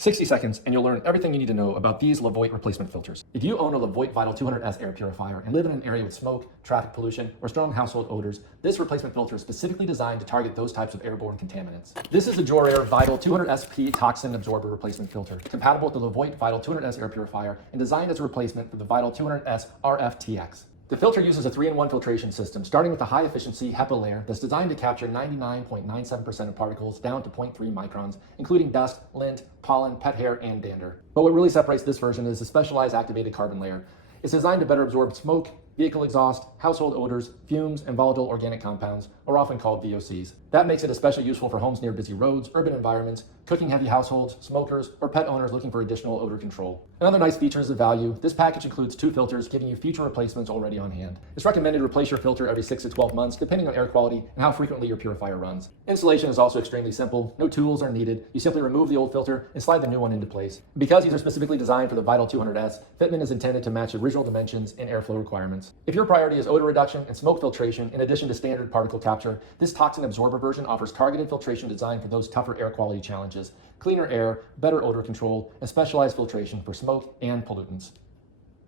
60 seconds and you'll learn everything you need to know about these LEVOIT replacement filters. If you own a LEVOIT Vital 200S Air Purifier and live in an area with smoke, traffic pollution, or strong household odors, this replacement filter is specifically designed to target those types of airborne contaminants. This is the JORAIR Vital 200S-P Toxin Absorber Replacement Filter, compatible with the LEVOIT Vital 200S Air Purifier and designed as a replacement for the Vital 200S RFTX. The filter uses a 3-in-1 filtration system, starting with a high-efficiency HEPA layer that's designed to capture 99.97% of particles down to 0.3 microns, including dust, lint, pollen, pet hair, and dander. But what really separates this version is the specialized activated carbon layer. It's designed to better absorb smoke, vehicle exhaust, household odors, fumes, and volatile organic compounds, or often called VOCs. That makes it especially useful for homes near busy roads, urban environments, cooking-heavy households, smokers, or pet owners looking for additional odor control. Another nice feature is the value. This package includes 2 filters, giving you future replacements already on hand. It's recommended to replace your filter every 6 to 12 months, depending on air quality and how frequently your purifier runs. Installation is also extremely simple. No tools are needed. You simply remove the old filter and slide the new one into place. Because these are specifically designed for the Vital 200S, fitment is intended to match original dimensions and airflow requirements. If your priority is odor reduction and smoke filtration, in addition to standard particle capture, this toxin absorber version offers targeted filtration designed for those tougher air quality challenges, cleaner air, better odor control, and specialized filtration for smoke and pollutants.